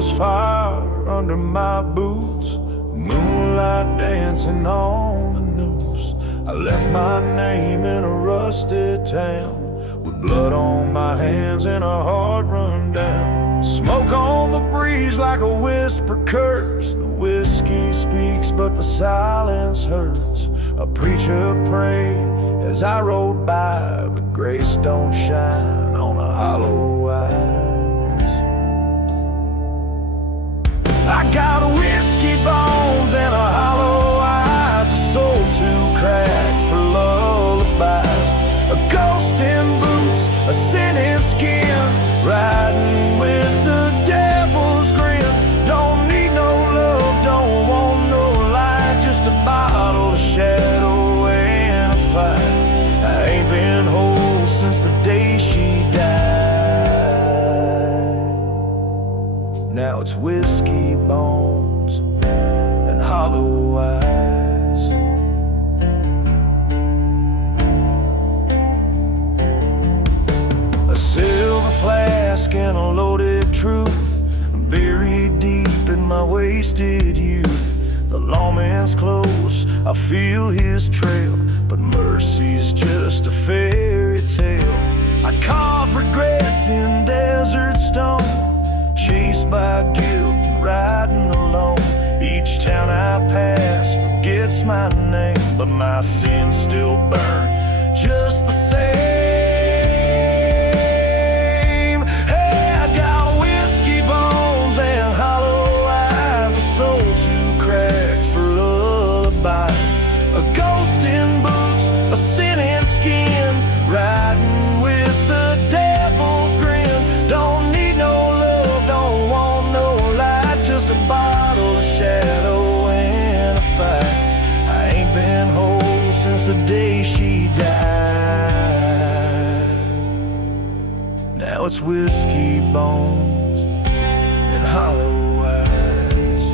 was fire under my boots, moonlight dancing on the noose. I left my name in a rusted town, with blood on my hands and a heart run down. Smoke on the breeze like a whisper curse. The whiskey speaks but the silence hurts. A preacher prayed as I rode by, but grace don't shine on a hollow eyes. I got whiskey bones and a hollow eyes, a soul too cracked for lullabies, a ghost in boots, a sin in skin, riding with the devil's grin. Don't need no love, don't want no light, just a bottle of shadow and a fight. I ain't been whole since the day she died. Now it's whiskey bones and hollow eyes. A silver flask and a loaded truth, buried deep in my wasted youth. The lawman's close, I feel his trail, but mercy's just a fairy tale. I carve regrets in desert stone, chased by guilt and riding alone. Each town I pass forgets my name, but my sins still burn just the same. Hey, I got whiskey bones and hollow eyes, a soul too cracked for lullabies, a ghost in boots, a sin in skin, riding with the devil's grin. Don't need no love, don't want no light, just a bottle of shadow and a fight. I ain't been whole since the day she died. Now it's whiskey bones and hollow eyes.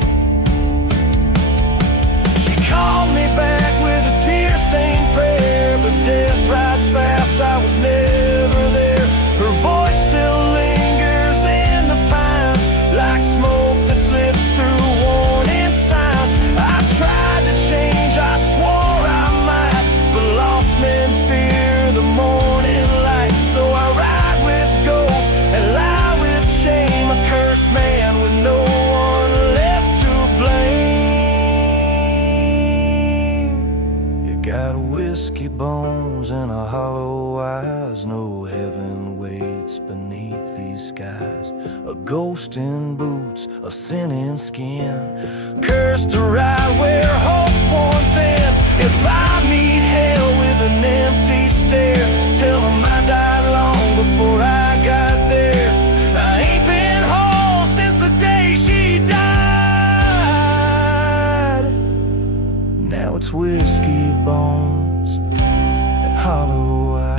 She called me back with a tear-stained prayer, but death rides fast, I was never there. Her voice still lingers in the pines, like smoke that slips through warning signs. I tried to change, I swore I might, but lost men fear the morning light. So I ride with ghosts and lie with shame, a cursed man with no one left to blame. You got whiskey bones and a hollow eyes, no heaven waits beneath these skies, a ghost in boots, a sin in skin, cursed to ride where hope's worn thin. If I meet hell with an empty stare, tell them I died long before I got there. I ain't been whole since the day she died. Now it's whiskey bones and hollow eyes.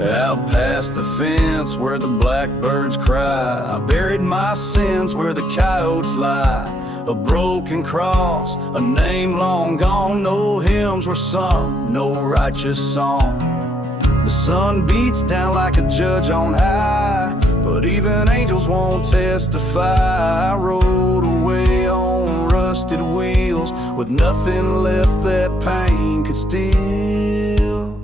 Out past the fence where the blackbirds cry, I buried my sins where the coyotes lie. A broken cross, a name long gone, no hymns were sung, no righteous song. The sun beats down like a judge on high, but even angels won't testify. I rode away on rusted wheels with nothing left that pain could steal.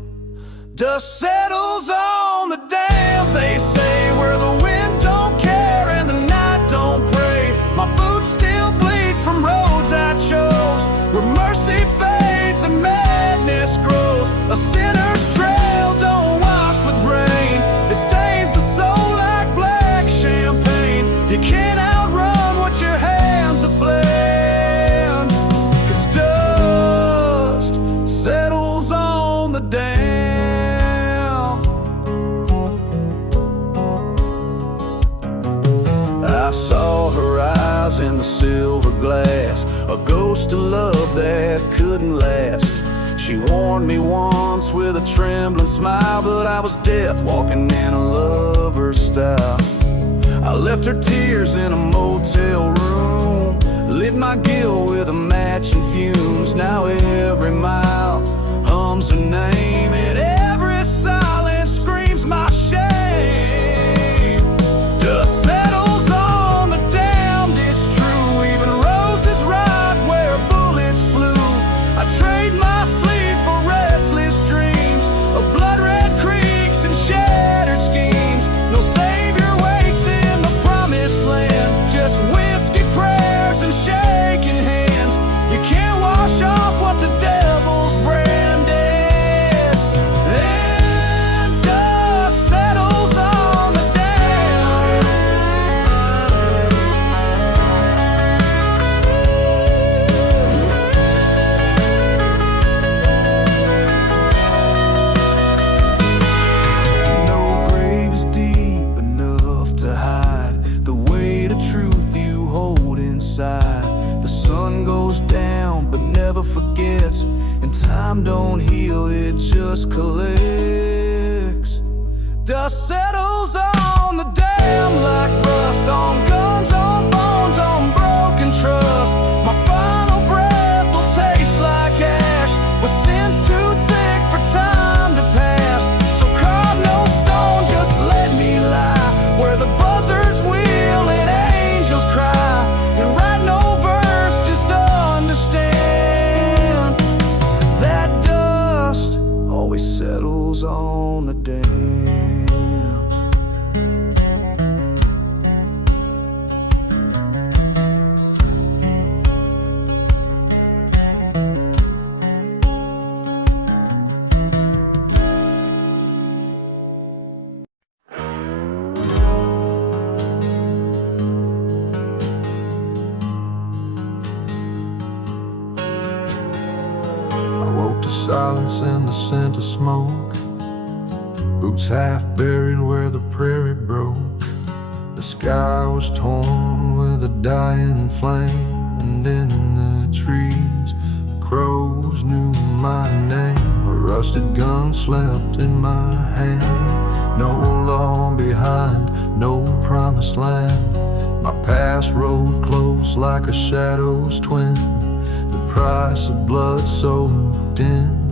Dust settles on the dam, they say, where the wind don't care and the night don't pray. My boots still bleed from roads I chose, where mercy fades and madness grows. A sinner's trail don't wash with rain, it stains the soul like black champagne. You can't outrun what your hands have planned, 'cause dust settles on the dam. I saw her eyes in the silver glass, a ghost of love that couldn't last. She warned me once with a trembling smile, but I was death walking in a lover's style. I left her tears in a motel room, lit my gill with a match and fumes. Now every mile hums her name, and every silence screams my shame. Dust settles on the damned, it's true. Even roses rot where bullets flew. I trade my sleep for restless dreams of blood-red creeks and shattered schemes. No savior waits in the promised land, just whiskey prayers and shaking hands. You can't wash off what the devil's branded, and dust settles on the dam. No grave is deep enough to hide the weight of truth you hold inside. The sun goes down but never forgets, and time don't heal, it just collects. Dust settles on the dam like rust on guns, on bones, on broken trust. My final breath will taste like ash, with sins too thick for time to pass. So carve no stone, just let me lie where the buzzards wheel and angels cry, and write no verse, just understand that dust always settles on the dam. I woke to silence and the scent of smoke, boots half buried where the prairie broke. The sky was torn with a dying flame, and in the trees the crows knew my name. A rusted gun slept in my hand, no law behind, no promised land. My past rode close like a shadow's twin, the price of blood soaked in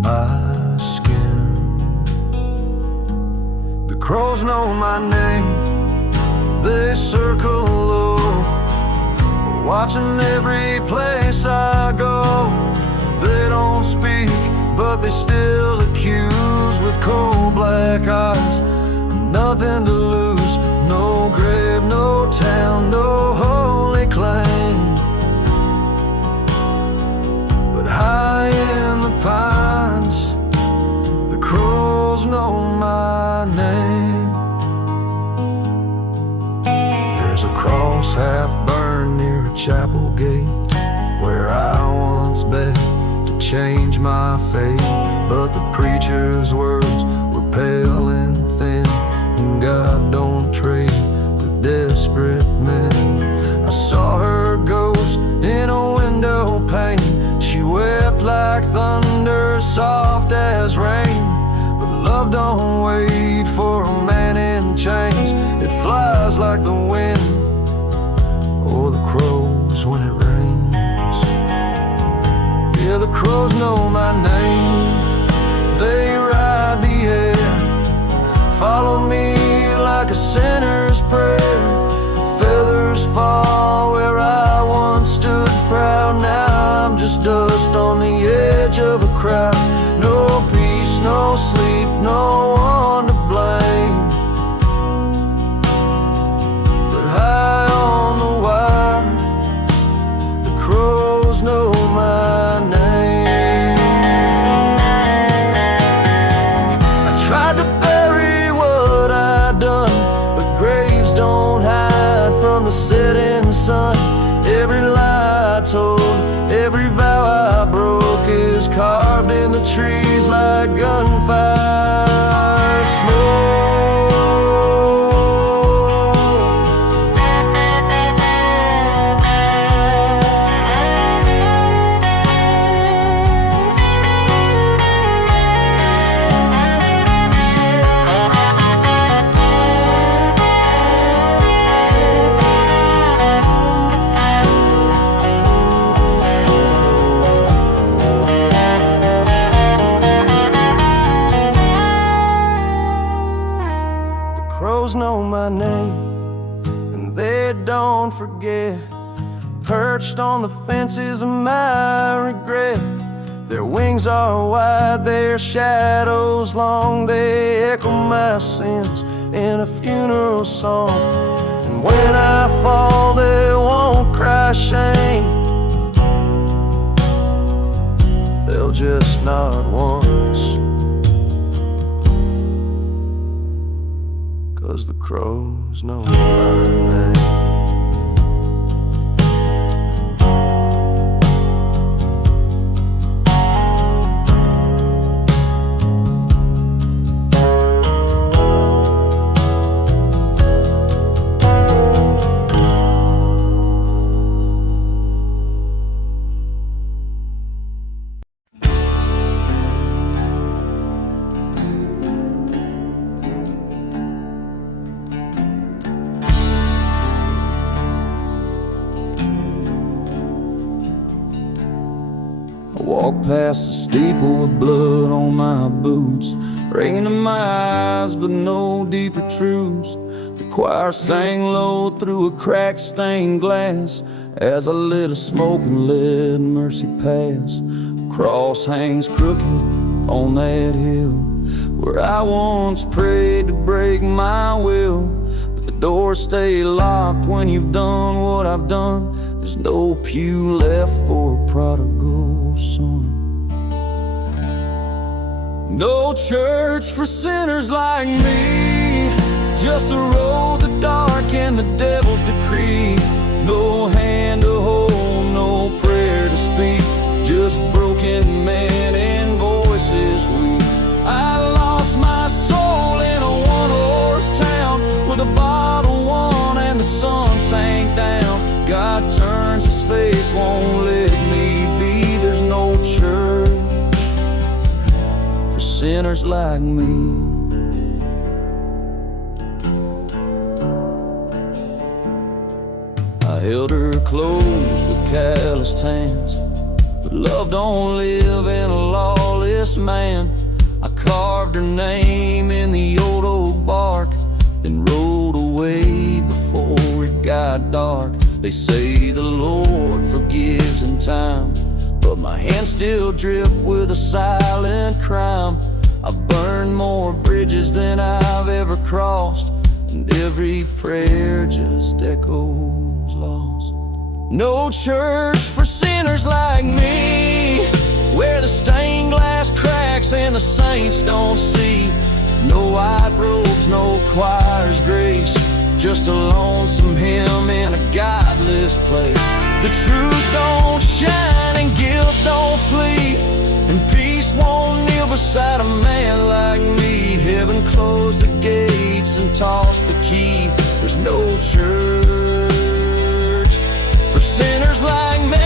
my skin. The crows know my name, they circle low, watching every place I go. They don't speak, but they still accuse with cold black eyes. Nothing to lose, no grave, no town, no holy claim. But high in the pines, the crows know my name. There's a cross half burned near a chapel gate, where I once begged to change my fate. But the preacher's words were pale and thin, and God don't trade with desperate men. I saw her ghost in a window pane, she wept like thunder, soft as rain. But love don't wait for a man in chains, it flies like the wind or the crows when it rains. Yeah, the crows know my name, they ride the air, follow me like a sinner's prayer. Feathers fall where I once stood proud, now I'm just dust on the edge of a crowd. No peace, no sleep, no one to blame. But high on the wire, the crows know my name. my name, and they don't forget. Perched on the fences of my regret. Their wings are wide, their shadows long. They echo my sins in a funeral song. And when I fall, they won't cry shame. They'll just nod once, 'cause the crows know my name. Walk past the steeple with blood on my boots, rain in my eyes but no deeper truths. The choir sang low through a cracked stained glass as I lit a smoke and let mercy pass. A cross hangs crooked on that hill where I once prayed to break my will, but the doors stay locked when you've done what I've done. There's no pew left for a prodigal son. No church for sinners like me, just a road the dark and the devil's decree. No hand to hold, no prayer to speak, just broken men and voices weak. I lost my soul in a one-horse town with a bottle won and the sun sank down. God turns his face, won't let me be. There's no church for sinners like me. I held her close with calloused hands, but love don't live in a lawless man. I carved her name in the old oak bark, then rode away before it got dark. They say the Lord forgives in time, but my hands still drip with a silent crime. I've burned more bridges than I've ever crossed, and every prayer just echoes lost. No church for sinners like me, where the stained glass cracks and the saints don't see. No white robes, no choir's grace, just a lonesome hymn in a godless place. The truth don't shine and guilt don't flee, and peace won't kneel beside a man like me. Heaven closed the gates and tossed the key. There's no church for sinners like me.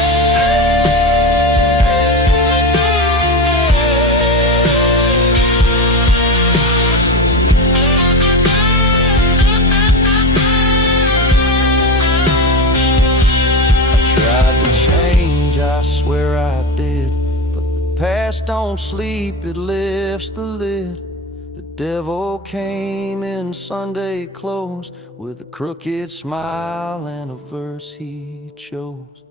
I swear I did, but the past don't sleep, it lifts the lid. The devil came in Sunday clothes with a crooked smile and a verse he chose.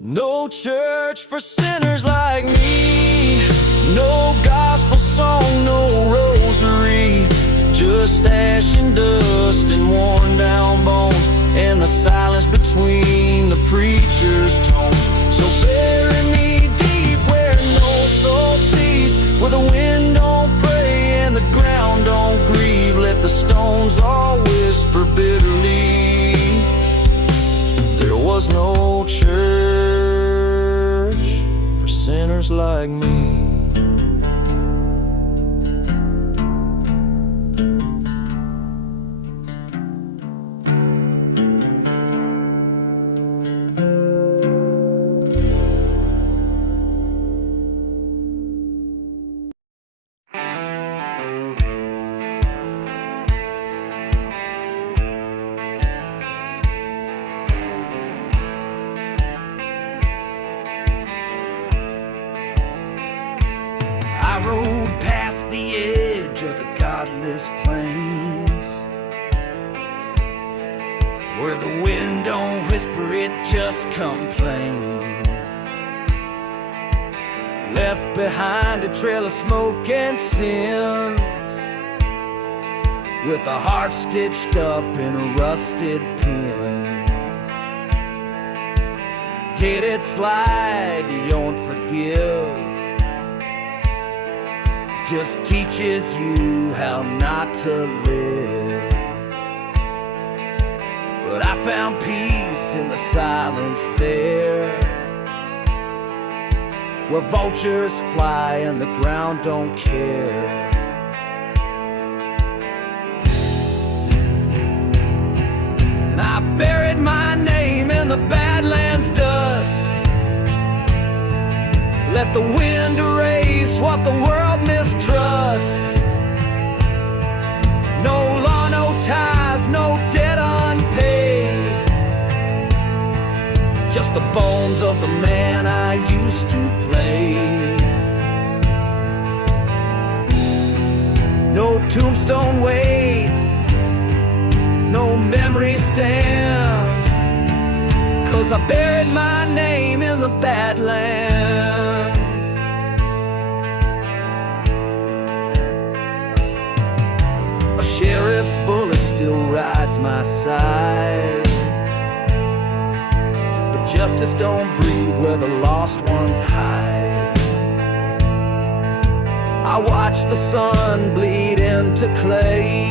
No church for sinners like me, no gospel song, no rosary, just ash and dust and worn down bones, and the silence between the preacher's tones. So bury me deep where no soul sees, where the wind don't pray and the ground don't grieve. Let the stones all whisper bitterly. There was no church for sinners like me. I rode past the edge edge of the godless plains, where the wind don't whisper, it just complains. Left behind a trail of smoke and sins, with a heart stitched up in rusted pins. Did it slide? You don't forgive. Just teaches you how not to live. But I found peace in the silence there, where vultures fly and the ground don't care. And I buried my name in the Badlands dust. Let the wind erase what the world mistrusts. No law, no ties, no debt unpaid. Just the bones of the man I used to play. No tombstone waits, no memory stamps, 'cause I buried my name in the Badlands. A sheriff's bullet still rides my side, but justice don't breathe where the lost ones hide. I watch the sun bleed into clay,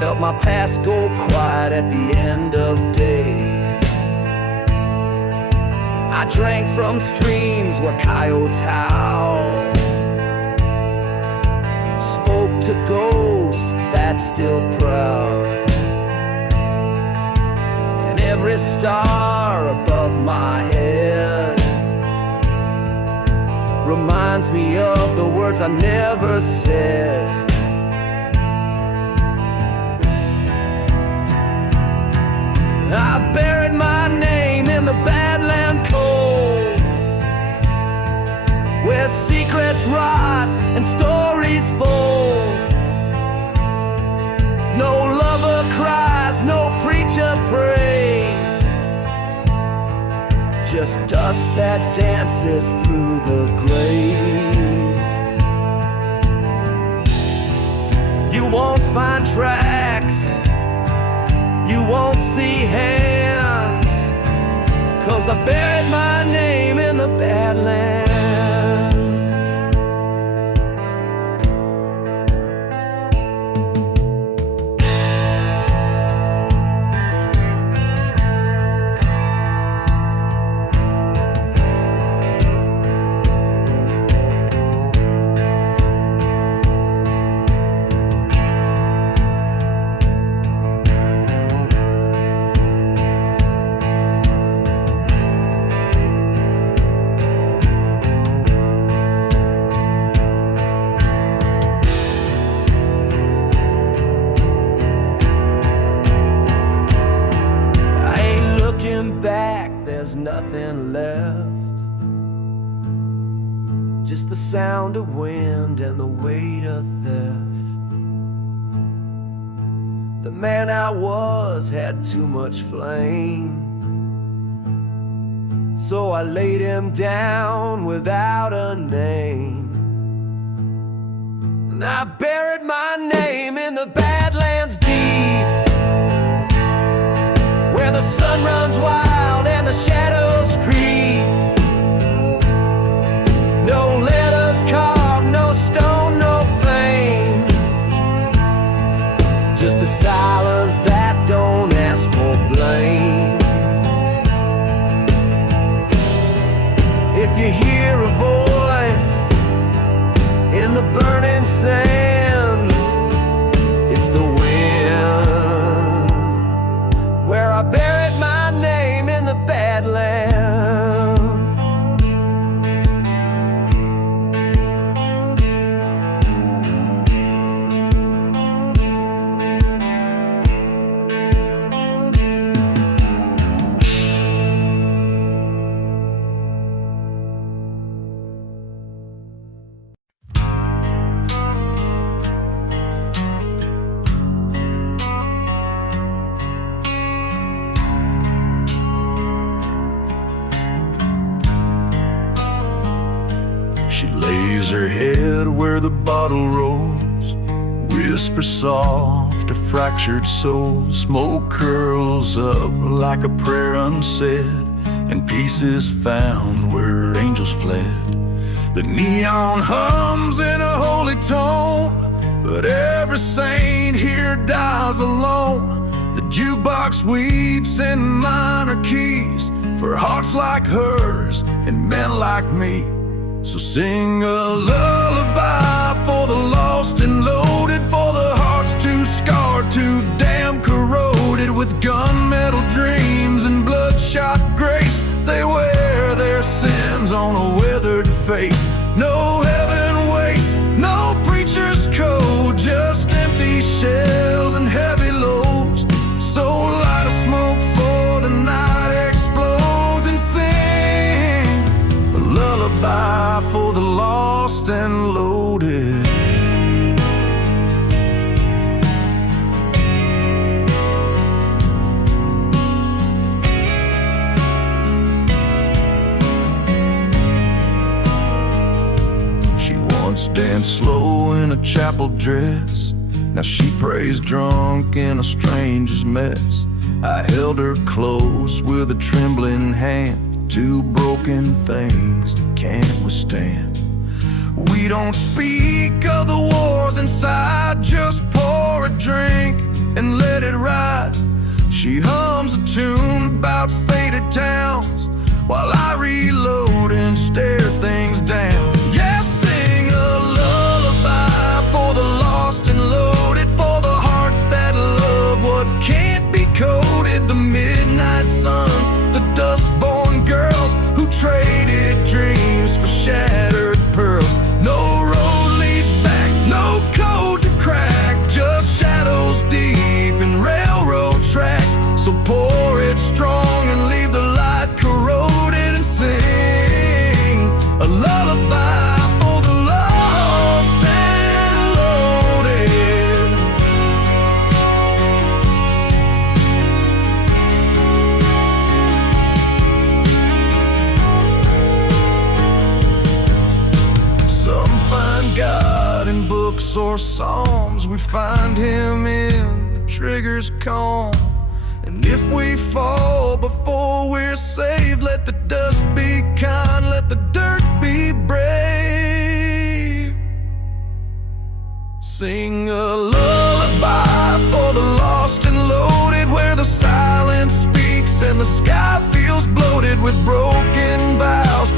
felt my past go quiet at the end of day. I drank from streams where coyotes howl, spoke to ghosts that still proud. And every star above my head reminds me of the words I never said. I buried my name in the Badland cold, where secrets rot and stories fold. No lover cries, no preacher prays, just dust that dances through the graves. You won't find tracks, you won't see hands, 'cause I buried my name in the Badlands. Back, there's nothing left, just the sound of wind and the weight of theft. The man I was had too much flame, so I laid him down without a name. And I buried my name in the Badlands deep, where the sun runs wild and the shadows creep. No letters carved, no stone, no fame, just a silence that don't ask for blame. If you hear a voice in the burning sands, it's the wind, where I buried my name in the Badlands. She lays her head where the bottle rolls, whisper soft to fractured souls. Smoke curls up like a prayer unsaid, and peace is found where angels fled. The neon hums in a holy tone, but every saint here dies alone. The jukebox weeps in minor keys for hearts like hers and men like me. So sing a lullaby for the lost and loaded, for the hearts too scarred, too damn corroded with gunmetal dreams and bloodshot grace. They wear their sins on a weathered face. No heaven waits, no preacher's code, just empty shells and heavy loads. So light a smoke for the night explodes, and sing a lullaby for the lost and loaded. She once danced slow in a chapel dress, now she prays drunk in a stranger's mess. I held her close with a trembling hand, two broken things that can't withstand. We don't speak of the wars inside, just pour a drink and let it ride. She hums a tune about faded towns while I reload and stare things down. Yes, sing a lullaby for the lost and loaded, for the hearts that love what can't be coded. The midnight suns, the dust-born girls who traded dreams for shattered pearls. No road leads back, no code to crack, just shadows deep in railroad tracks. So pour it strong and leave the light corroded, and sing a lullaby for the lost and loaded. Some find God in books or psalms, we find him in the trigger's calm. And if we fall before we're saved, let the dust be kind, let the dirt be brave. Sing a lullaby for the lost and loaded, where the silence speaks and the sky feels bloated with broken vows.